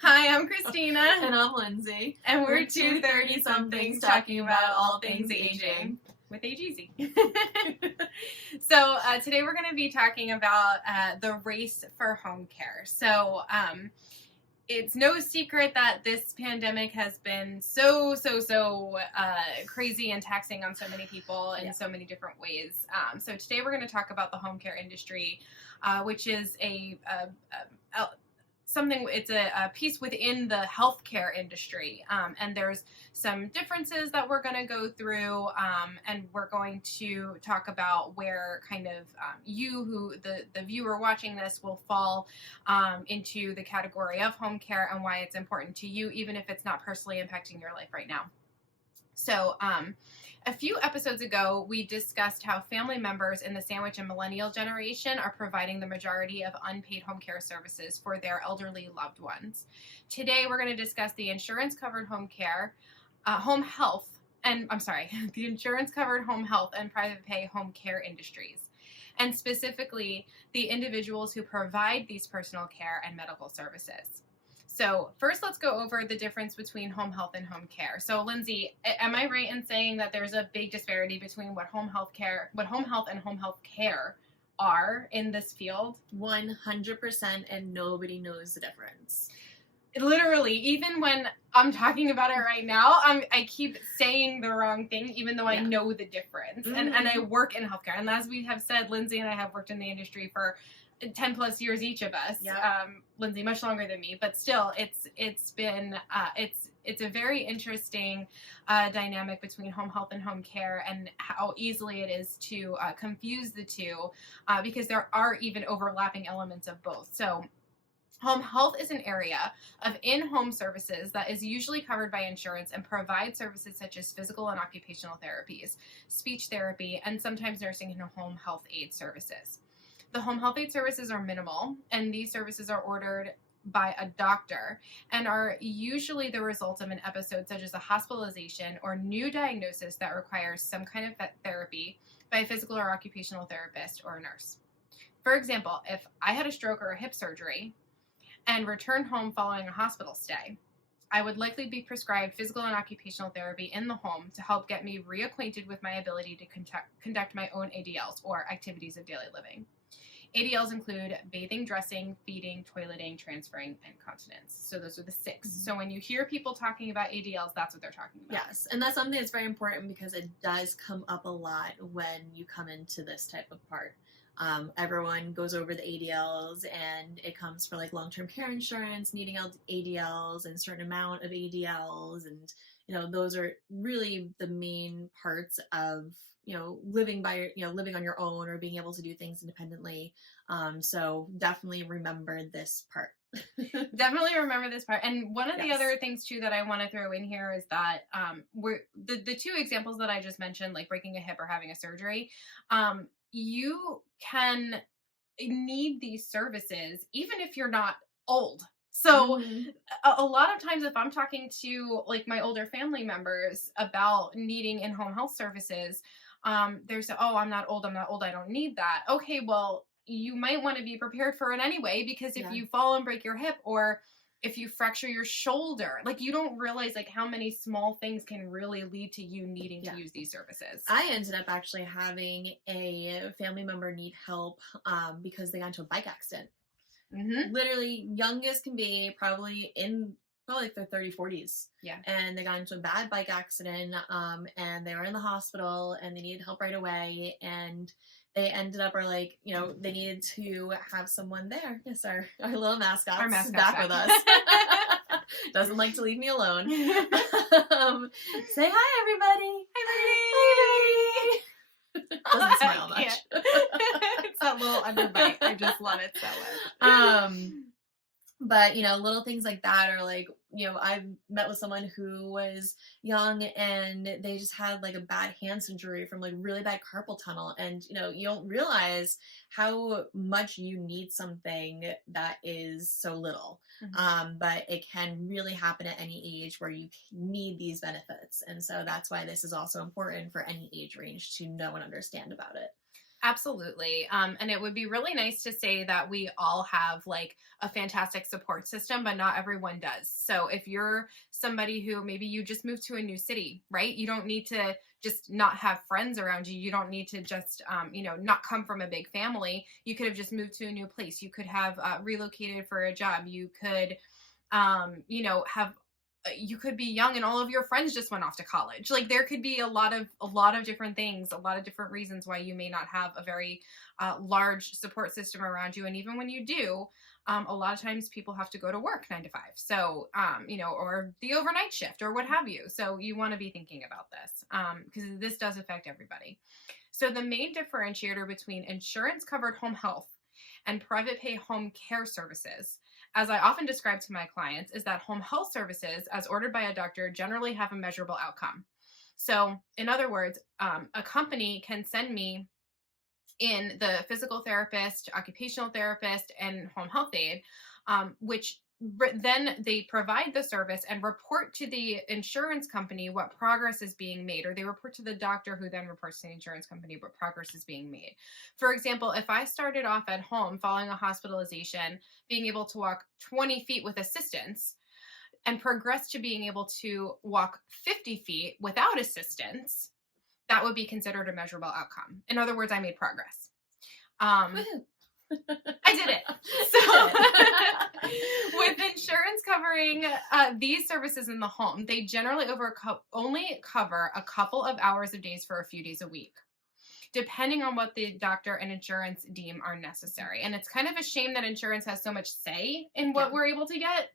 Hi, I'm Christina. And I'm Lindsay. And we're two 30-somethings talking about all things aging. With Age Easy. So today we're going to be talking about the race for home care. So it's no secret that this pandemic has been so crazy and taxing on so many people in so many different ways. So today we're going to talk about the home care industry, which is it's a piece within the healthcare industry, and there's some differences that we're going to go through, and we're going to talk about where kind of the viewer watching this will fall into the category of home care and why it's important to you, even if it's not personally impacting your life right now. So a few episodes ago, we discussed how family members in the sandwich and millennial generation are providing the majority of unpaid home care services for their elderly loved ones. Today, we're going to discuss the insurance-covered home health and private pay home care industries, and specifically the individuals who provide these personal care and medical services. So first, let's go over the difference between home health and home care. So Lindsay, am I right in saying that there's a big disparity between what home health and home health care are in this field? 100%, and nobody knows the difference. Literally, even when I'm talking about it right now, I keep saying the wrong thing, even though I know the difference. Mm-hmm. And I work in healthcare. And as we have said, Lindsay and I have worked in the industry for 10 plus years each of us. Yep. Lindsay much longer than me, but still it's been it's a very interesting dynamic between home health and home care, and how easily it is to confuse the two, because there are even overlapping elements of both. So home health is an area of in-home services that is usually covered by insurance and provides services such as physical and occupational therapies, speech therapy, and sometimes nursing and home health aid services. The home health aid services are minimal, and these services are ordered by a doctor and are usually the result of an episode such as a hospitalization or new diagnosis that requires some kind of therapy by a physical or occupational therapist or a nurse. For example, if I had a stroke or a hip surgery and returned home following a hospital stay, I would likely be prescribed physical and occupational therapy in the home to help get me reacquainted with my ability to conduct my own ADLs, or activities of daily living. ADLs include bathing, dressing, feeding, toileting, transferring, and continence. So those are the 6. Mm-hmm. So when you hear people talking about ADLs, that's what they're talking about. Yes, and that's something that's very important because it does come up a lot when you come into this type of part. Everyone goes over the ADLs, and it comes for like long-term care insurance, needing ADLs and a certain amount of ADLs, and those are really the main parts of living on your own or being able to do things independently. So definitely remember this part. Definitely remember this part. And one of the other things too that I want to throw in here is that the 2 examples that I just mentioned, like breaking a hip or having a surgery, you can need these services even if you're not old. So a lot of times if I'm talking to like my older family members about needing in-home health services, there's, I'm not old, I don't need that. Okay, well, you might want to be prepared for it anyway, because if you fall and break your hip, or if you fracture your shoulder, like, you don't realize like how many small things can really lead to you needing to use these services. I ended up actually having a family member need help because they got into a bike accident. Mm-hmm. Literally young as can be, probably like their 30s, 40s. Yeah. And they got into a bad bike accident, and they were in the hospital, and they needed help right away, and they ended up they needed to have someone there. Yes, our little mascot. Our mascot's back with us. Doesn't like to leave me alone. Say hi, everybody. Hi, everybody. Doesn't smile much. It's that little underbite. I just love it so much. But, little things like that are like, I've met with someone who was young and they just had like a bad hand injury from like really bad carpal tunnel. And, you don't realize how much you need something that is so little. Mm-hmm. But it can really happen at any age where you need these benefits. And so that's why this is also important for any age range to know and understand about it. Absolutely. And it would be really nice to say that we all have like a fantastic support system, but not everyone does. So if you're somebody who maybe you just moved to a new city, right? You don't need to just not have friends around you. You don't need to just, not come from a big family. You could have just moved to a new place. You could have relocated for a job. You could, have you could be young and all of your friends just went off to college. Like there could be a lot of different things, a lot of different reasons why you may not have a very large support system around you. And even when you do, a lot of times people have to go to work 9 to 5. So, or the overnight shift or what have you. So you want to be thinking about this because this does affect everybody. So the main differentiator between insurance covered home health and private pay home care services, as I often describe to my clients, is that home health services, as ordered by a doctor, generally have a measurable outcome. So, in other words, a company can send me in the physical therapist, occupational therapist, and home health aide, which then they provide the service and report to the insurance company what progress is being made, or they report to the doctor who then reports to the insurance company what progress is being made. For example, if I started off at home following a hospitalization, being able to walk 20 feet with assistance, and progress to being able to walk 50 feet without assistance, that would be considered a measurable outcome. In other words, I made progress. I did it. So with insurance covering these services in the home, they generally only cover a couple of hours of days for a few days a week, depending on what the doctor and insurance deem are necessary. And it's kind of a shame that insurance has so much say in what we're able to get.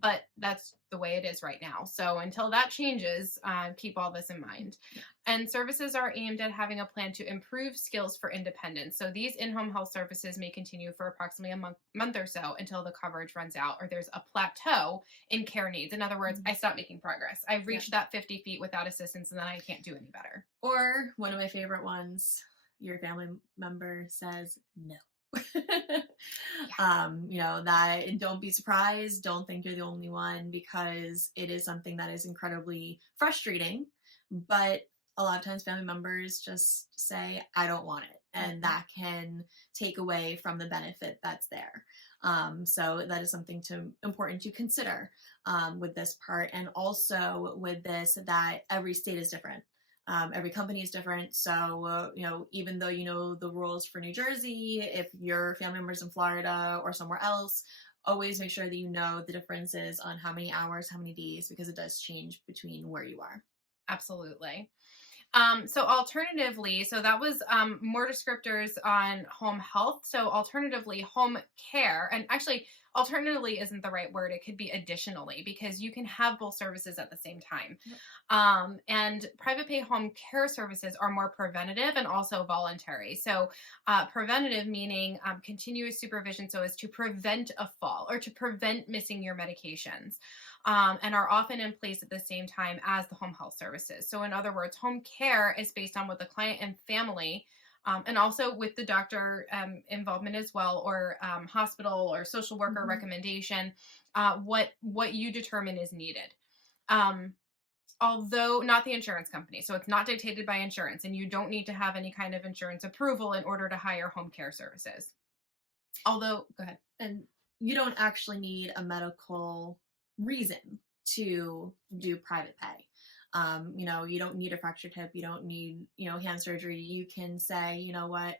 But that's the way it is right now. So until that changes, keep all this in mind. And services are aimed at having a plan to improve skills for independence. So these in-home health services may continue for approximately a month or so until the coverage runs out or there's a plateau in care needs. In other words, I stopped making progress. I've reached that 50 feet without assistance and then I can't do any better. Or one of my favorite ones, your family member says no. That don't be surprised. Don't think you're the only one, because it is something that is incredibly frustrating. But a lot of times family members just say, I don't want it. And that can take away from the benefit that's there. So that is something important to consider with this part. And also with this, that every state is different. Every company is different. So, even though you know the rules for New Jersey, if your family member's in Florida or somewhere else, always make sure that you know the differences on how many hours, how many days, because it does change between where you are. Absolutely. So alternatively, so that was more descriptors on home health. So alternatively, home care, and actually alternatively isn't the right word. It could be additionally, because you can have both services at the same time. Yep. And private pay home care services are more preventative and also voluntary. So preventative meaning continuous supervision so as to prevent a fall or to prevent missing your medications. And are often in place at the same time as the home health services. So in other words, home care is based on what the client and family, and also with the doctor involvement as well, or hospital or social worker recommendation, what you determine is needed. Although not the insurance company. So it's not dictated by insurance, and you don't need to have any kind of insurance approval in order to hire home care services. Although, go ahead. And you don't actually need a medical reason to do private pay. You don't need a fractured hip. You don't need, hand surgery. You can say, you know what,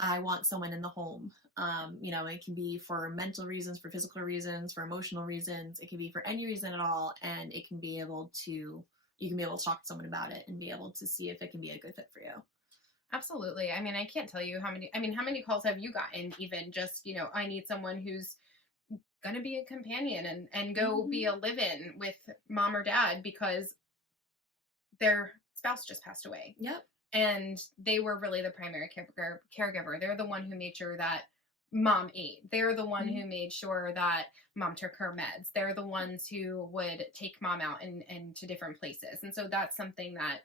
I want someone in the home. It can be for mental reasons, for physical reasons, for emotional reasons. It can be for any reason at all. And you can be able to talk to someone about it and be able to see if it can be a good fit for you. Absolutely. I mean, I can't tell you how many calls have you gotten, even just, I need someone who's going to be a companion and go be a live-in with mom or dad because their spouse just passed away. Yep. And they were really the primary caregiver. They're the one who made sure that mom ate. They're the one who made sure that mom took her meds. They're the ones who would take mom out and to different places. And so that's something that,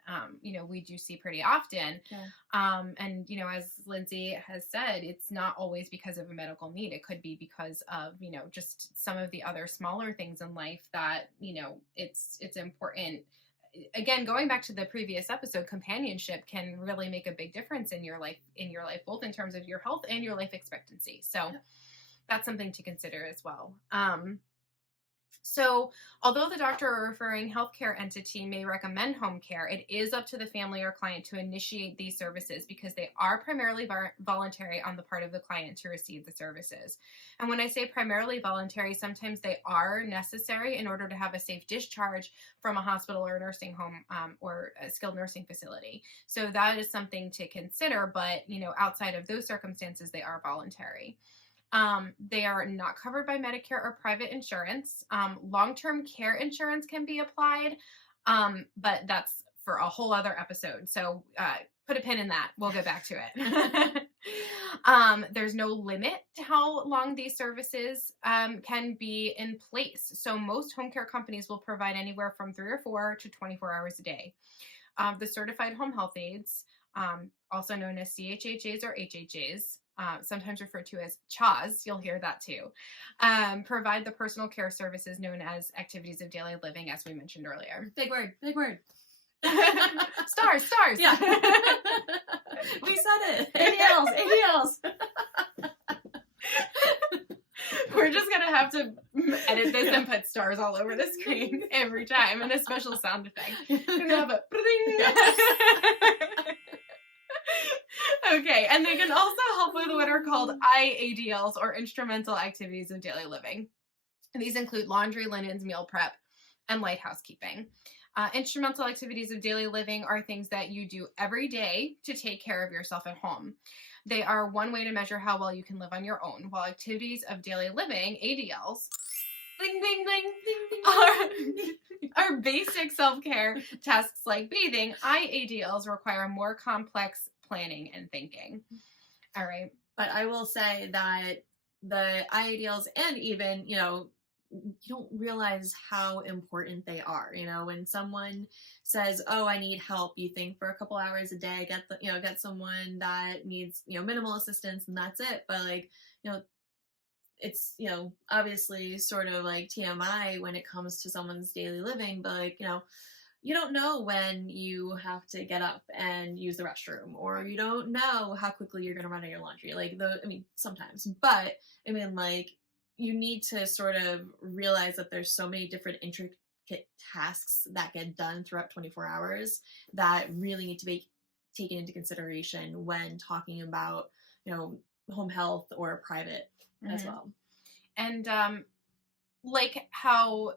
we do see pretty often. Yeah. And, as Lindsay has said, it's not always because of a medical need. It could be because of, just some of the other smaller things in life that, it's important. again, going back to the previous episode, companionship can really make a big difference in your life, both in terms of your health and your life expectancy. So that's something to consider as well. So although the doctor or referring healthcare entity may recommend home care, it is up to the family or client to initiate these services because they are primarily voluntary on the part of the client to receive the services. And when I say primarily voluntary, sometimes they are necessary in order to have a safe discharge from a hospital or a nursing home or a skilled nursing facility. So that is something to consider, but outside of those circumstances, they are voluntary. They are not covered by Medicare or private insurance. Long-term care insurance can be applied, but that's for a whole other episode. So put a pin in that. We'll get back to it. There's no limit to how long these services can be in place. So most home care companies will provide anywhere from 3 or 4 to 24 hours a day. The certified home health aides, also known as CHHAs or HHAs, sometimes referred to as CHAs, you'll hear that too, provide the personal care services known as activities of daily living, as we mentioned earlier. Big word, big word. Stars. Yeah. We said it. ADLs. We're just going to have to edit this and put stars all over the screen every time, and a special sound effect. We're going to have a Okay, and they can also help with what are called IADLs, or instrumental activities of daily living. These include laundry, linens, meal prep, and light housekeeping. Instrumental activities of daily living are things that you do every day to take care of yourself at home. They are one way to measure how well you can live on your own, while activities of daily living, ADLs, ding, ding, ding, ding, ding, are basic self-care tasks like bathing. IADLs require more complex planning and thinking. All right. But I will say that the IADLs, and even, you don't realize how important they are. When someone says, "Oh, I need help," you think for a couple hours a day, get someone that needs, minimal assistance, and that's it. But it's, obviously sort of like TMI when it comes to someone's daily living, but you don't know when you have to get up and use the restroom, or you don't know how quickly you're going to run out of your laundry. Sometimes, but you need to sort of realize that there's so many different intricate tasks that get done throughout 24 hours that really need to be taken into consideration when talking about, home health or private as well. And like how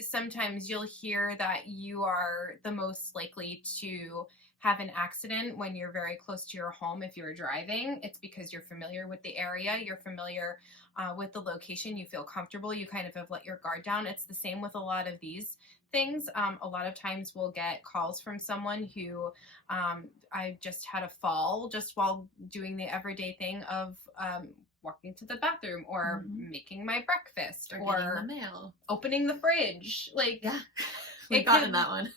sometimes you'll hear that you are the most likely to have an accident when you're very close to your home if you're driving. It's because you're familiar with the area, you're familiar with the location, you feel comfortable, you kind of have let your guard down. It's the same with a lot of these things. A lot of times we'll get calls from someone who I just had a fall just while doing the everyday thing of walking to the bathroom, or making my breakfast, or getting the mail, opening the fridge. Yeah, we've gotten that one.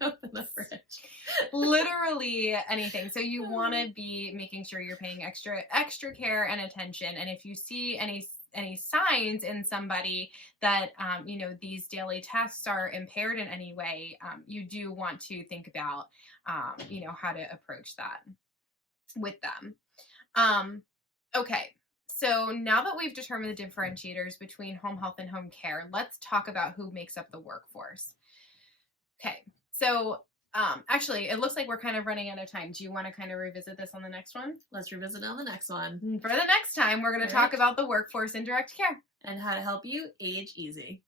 Open the fridge. Literally anything. So you want to be making sure you're paying extra care and attention. And if you see any signs in somebody that these daily tasks are impaired in any way, you do want to think about how to approach that with them. Okay. So now that we've determined the differentiators between home health and home care, let's talk about who makes up the workforce. Okay, so actually, it looks like we're kind of running out of time. Do you want to kind of revisit this on the next one? Let's revisit it on the next one. For the next time, we're going to talk about the workforce in direct care. And how to help you age easy.